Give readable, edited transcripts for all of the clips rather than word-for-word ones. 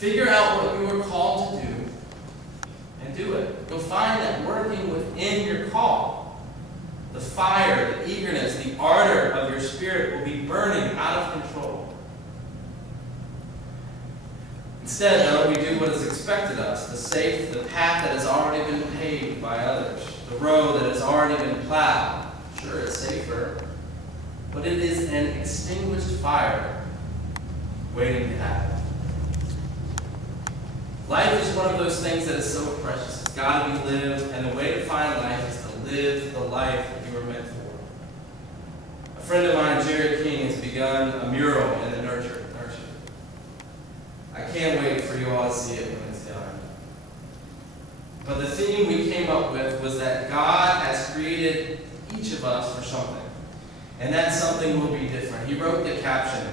Figure out what you are called to do and do it. You'll find that working within your call, the fire, the eagerness, the ardor of your spirit will be burning out of control. Instead, though, we do what is expected of us, the path that has already been paved by others, the road that has already been plowed. Sure, it's safer, but it is an extinguished fire waiting to happen. Life is one of those things that is so precious. It's got to be lived, and the way to find life is to live the life that you were meant for. A friend of mine, Jerry King, has begun a mural in the nursery. I can't wait for you all to see it when it's done. But the theme we came up with was that God has created each of us for something. And that something will be different. He wrote the caption,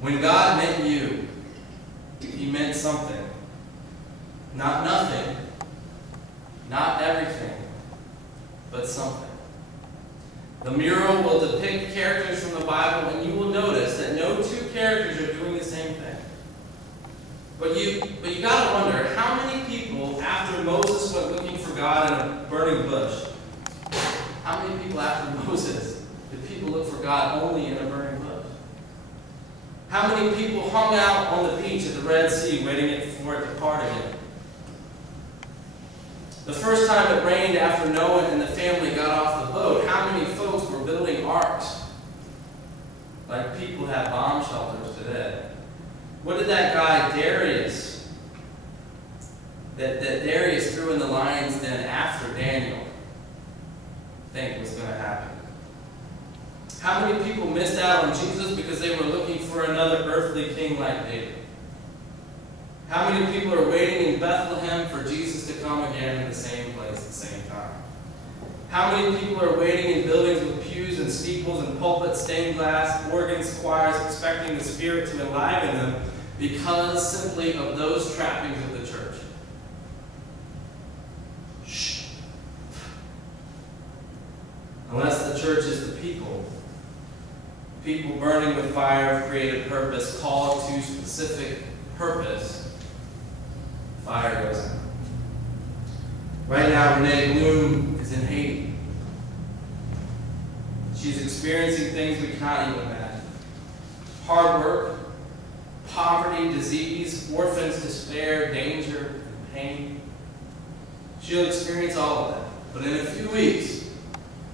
"When God meant you, He meant something. Not nothing, not everything, but something." The mural will depict characters from the Bible, and you will notice that no two characters are doing the same thing. But you got to wonder, how many people, after Moses went looking for God in a burning bush, how many people after Moses did people look for God only in a burning bush? How many people hung out on the beach at the Red Sea waiting for it to part again? The first time it rained after Noah and the family got off the boat, how many folks were building arks like people have bomb shelters today? What did that guy Darius, that Darius threw in the lion's den after Daniel, think was going to happen? How many people missed out on Jesus because they were looking for another earthly king like David? How many people are waiting in Bethlehem for Jesus to come again in the same place at the same time? How many people are waiting in buildings with pews and steeples and pulpits, stained glass, organs, choirs, expecting the Spirit to enliven them because simply of those trappings of the church? Shh. Unless the church is the people burning with fire of creative purpose, called to specific purpose, fire goes out. Right now, Renee Bloom is in Haiti. She's experiencing things we cannot even imagine. Hard work, poverty, disease, orphans, despair, danger, and pain. She'll experience all of that. But in a few weeks,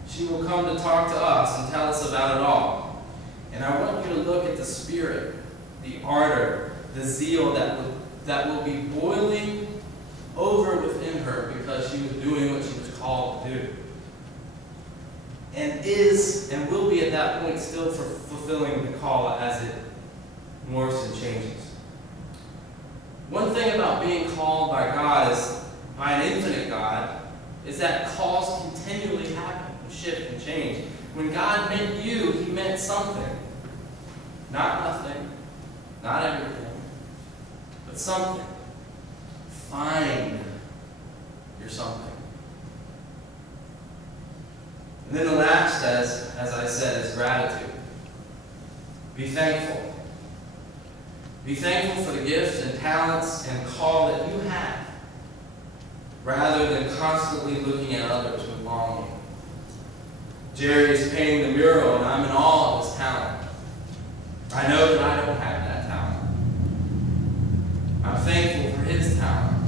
she will come to talk to us and tell us about it all. And I want you to look at the spirit, the ardor, the zeal that will be boiling over within her because she was doing what she was called to do. And is and will be at that point still fulfilling the call as it morphs and changes. One thing about being called by God, by an infinite God, is that calls continually happen, shift, and change. When God meant you, He meant something. Not nothing, not everything, but something. Find your something. And then the last, as I said, is gratitude. Be thankful. Be thankful for the gifts and talents and call that you have, rather than constantly looking at others with longing. Jerry is painting the mural, and I'm in awe of his talent. I know that I don't have that talent. I'm thankful for his talent.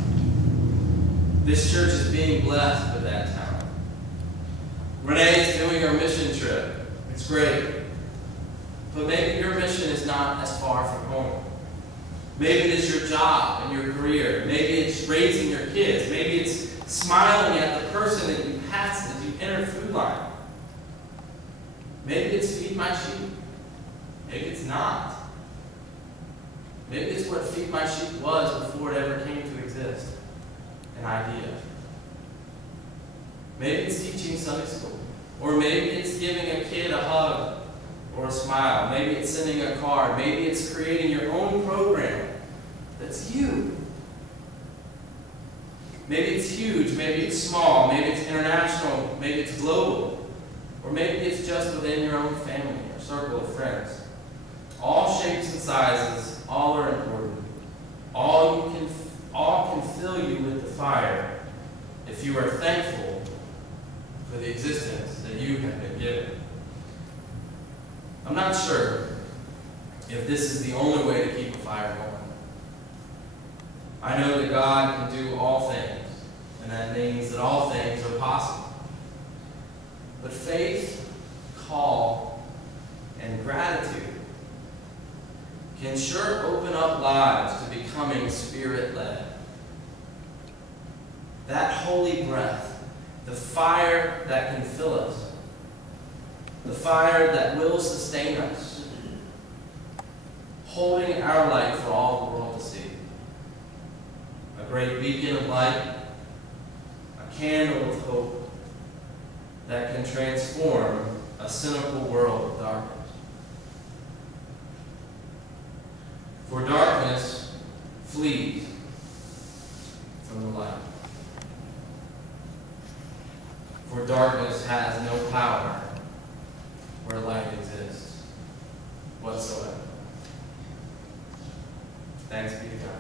This church is being blessed with that talent. Renee is doing her mission trip. It's great. But maybe your mission is not as far from home. Maybe it is your job and your career. Maybe it's raising your kids. Maybe it's smiling at the person that you pass as you enter Food Line. Maybe it's feed my sheep. Maybe it's not. Maybe it's what feed my sheep was before it ever came to exist. An idea. Maybe it's teaching Sunday school. Or maybe it's giving a kid a hug or a smile. Maybe it's sending a card. Maybe it's creating your own program that's you. Maybe it's huge. Maybe it's small. Maybe it's international. Maybe it's global. Or maybe it's just within your own family or circle of friends. All shapes and sizes, all are important. this is the only way to keep a fire going. I know that God can do all things, and that means that all things are possible. But faith, call, and gratitude can sure open up lives to becoming Spirit-led. That holy breath, the fire that can fill us, the fire that will sustain us, holding our light for all the world to see. A great beacon of light, a candle of hope that can transform a cynical world of darkness. For darkness flees from the light. For darkness has no power where light exists whatsoever. Thanks be to God.